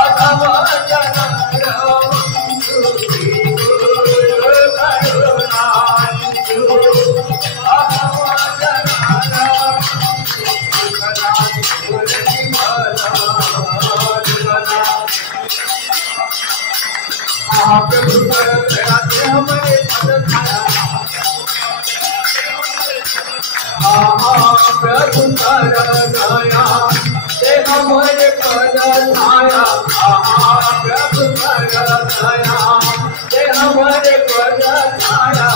Adama प्रभु कर दया दे हमारे पद छाया प्रभु कर दया दे हमारे पद छाया प्रभु कर दया दे हमारे पद छाया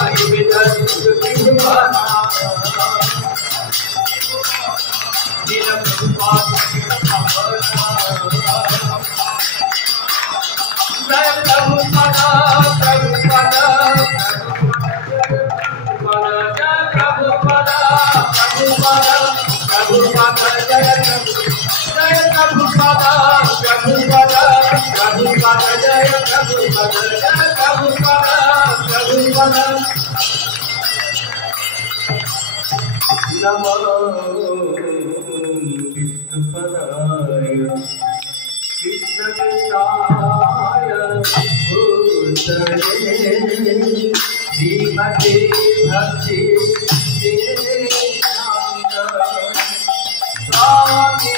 नमो विष्णुपदाय कृष्णकृष्णाय भूतले श्रीमते भक्ति स्वामी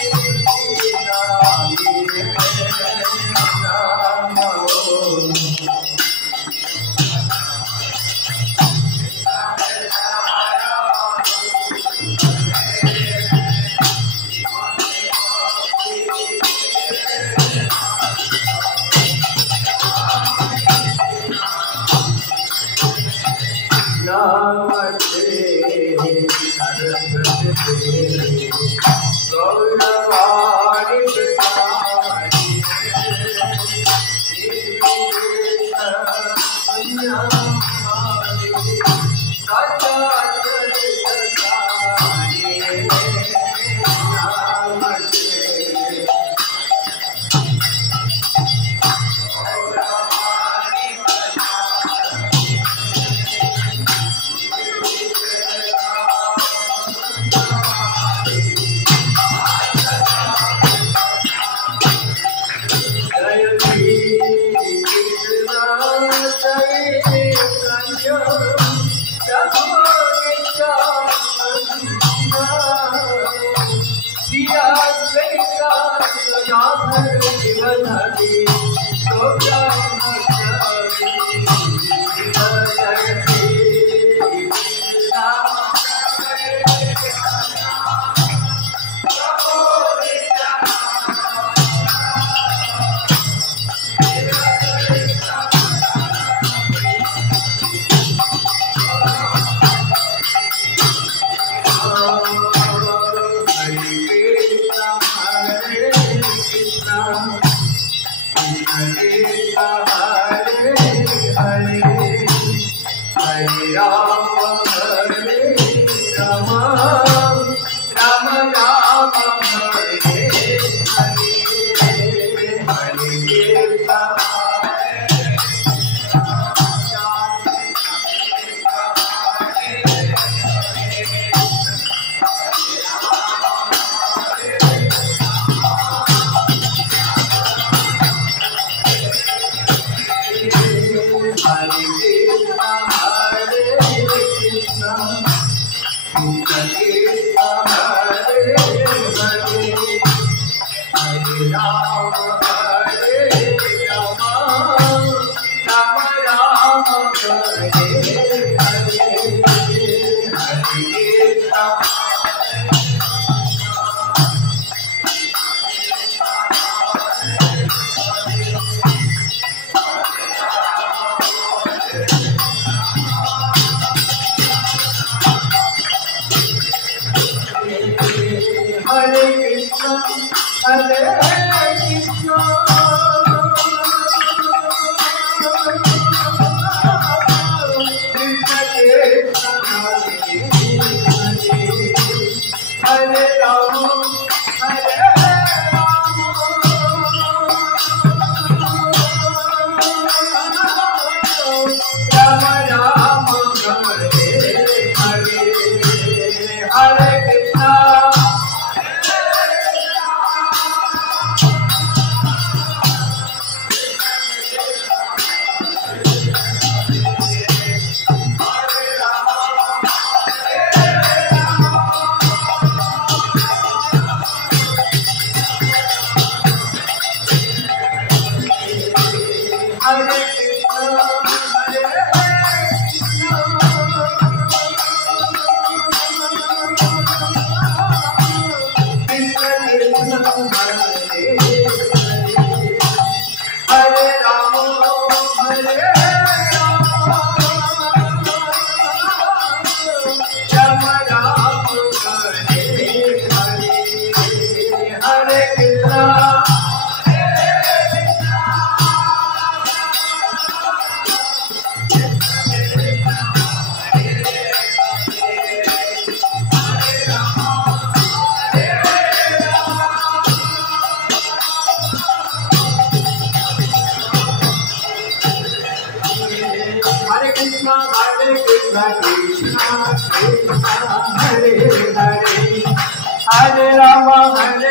Hare Rama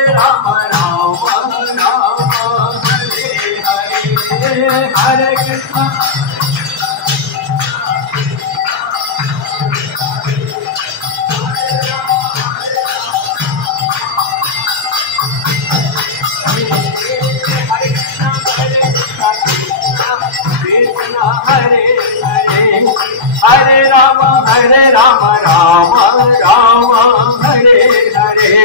Rama Rama Hare Hare Hare Krishna Hare Rama Rama Rama Hare Hare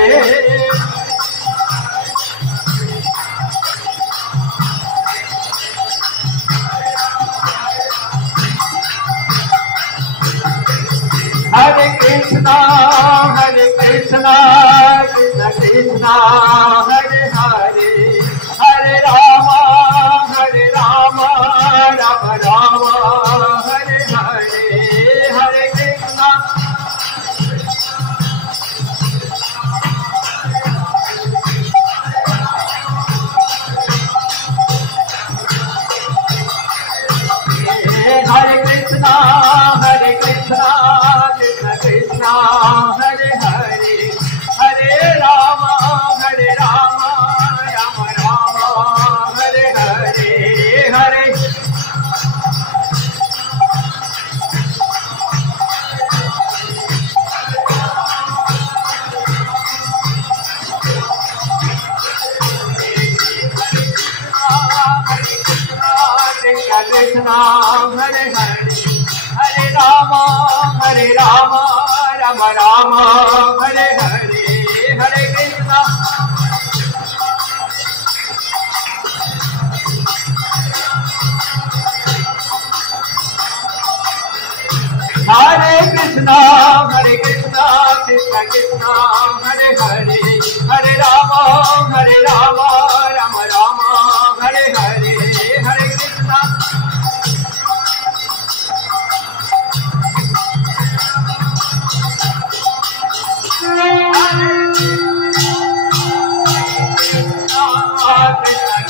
Hare Krishna Krishna Krishna Hare Hare Hare Rama Rama Rama Hare Hare Hare Krishna Hare Krishna Krishna Krishna Hare Hare Hare Rama Rama Rama Hare Hare Hare Krishna Hare Hare Hare Rama Rama Rama Hare Hare Hare Krishna Hare Krishna Krishna Krishna Hare Hare Hare Rama Rama Rama Hare Hare Hare Krishna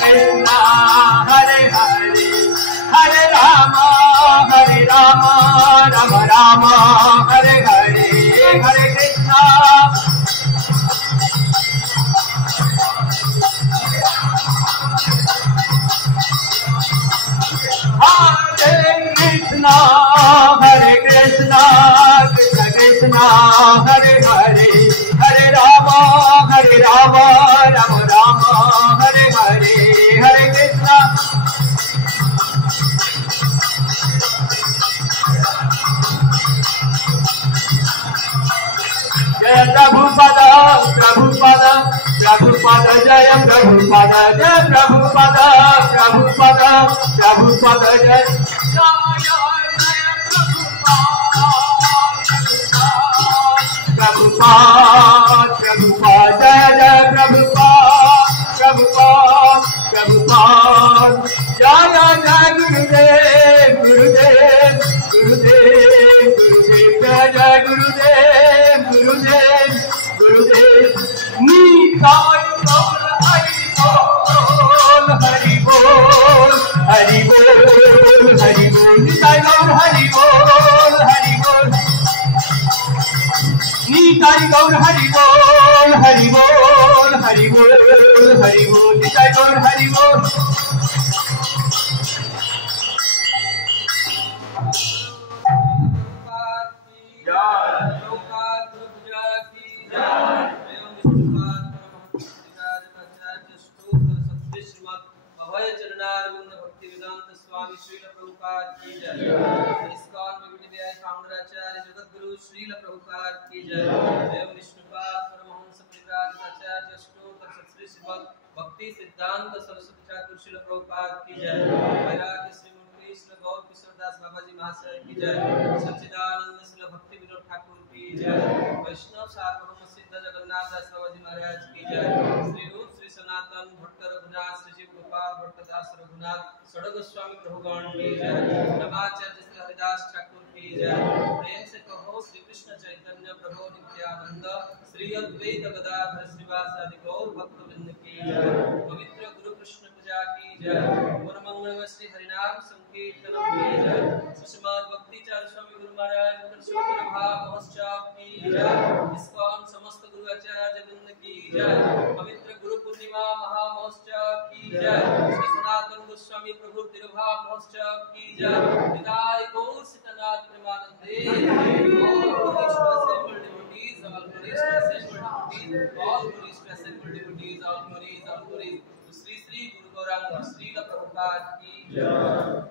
Krishna Hare Hare Hare Rama Rama Rama Hare Hare Hare Krishna Hare Krishna Krishna Krishna Hare Hare Hare Rama Rama Rama Hare Hare Hare Krishna Jai Prabhupada Prabhupada Prabhupada Jai Prabhupada Jai Prabhupada Prabhupada Prabhupada Jai Prabhupada Prabhupada Jai Jai Prabhupada Prabhupada Prabhupada Jai Jai Gurudev Gurudev Gurudev Gurudev Jai Jai Gurudev Gurudev Gurudev Nitai Gaur Hari Bol Hari Bol Hari Bol Nitai Gaur Hari Bol Hari Bol Nitai Gaur Hari Bol Hari Bol Hari Bol Hari Bol Nitai Gaur Hari Bol Swami Srila Prabhupada ki jai. ISKCON Vividya founder Acharya Jagadguru Srila Prabhupada ki jai. Dev Vishnupad Paramahamsa Parivraj Acharya Stotra Sri Srimad Bhakti Siddhanta Saraswati Thakur Srila Prabhupada ki jai. Vairagya Sri Murti Srila Gaur Kishore Das Babaji Mahasaya ki jai. Sachidananda Srila Bhakti Vinod Thakur ki jai. Vaishnav Sarvabhauma Siddha Jagannath Das Babaji Maharaj ki jai. Sri Rup Sri Sanatan Bhatta Raghunath Sri Jiv Gopal Bhatta Das Raghunath Sada Goswami Prabhugan ki jai. Namacharya Sri Haridas Thakur ki jai. प्रेम से कहो श्री कृष्ण चैतन्य प्रभु नित्यानंद श्री अद्वैत गदाधर श्रीवासादि गौर भक्तवृंद की जय. पवित्र गुरु कृष्ण पूजा की जय. परम मंगल श्री हरिनाम संकीर्तन की जय. श्रीमद् भक्ति चार स्वामी गुरु महाराज विश्व प्रभा महोत्सव की जय। इस्कॉन समस्त गुरु आचार्य वृंद की जय। पवित्र गुरु पूर्णिमा महा महोत्सव की जय। श्री सनातन गोस्वामी प्रभु तिरुभाव महोत्सव की जय। विदाई गौर सीतानाथ प्रेमानंदे। All glories to assembled devotees, all glories to assembled devotees, all glories to assembled devotees, all glories to Sri Sri Guru Gauranga Srila Prabhupada की जय।